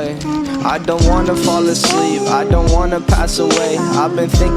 yeah. I don't wanna fall asleep, I don't wanna pass away. I've been thinking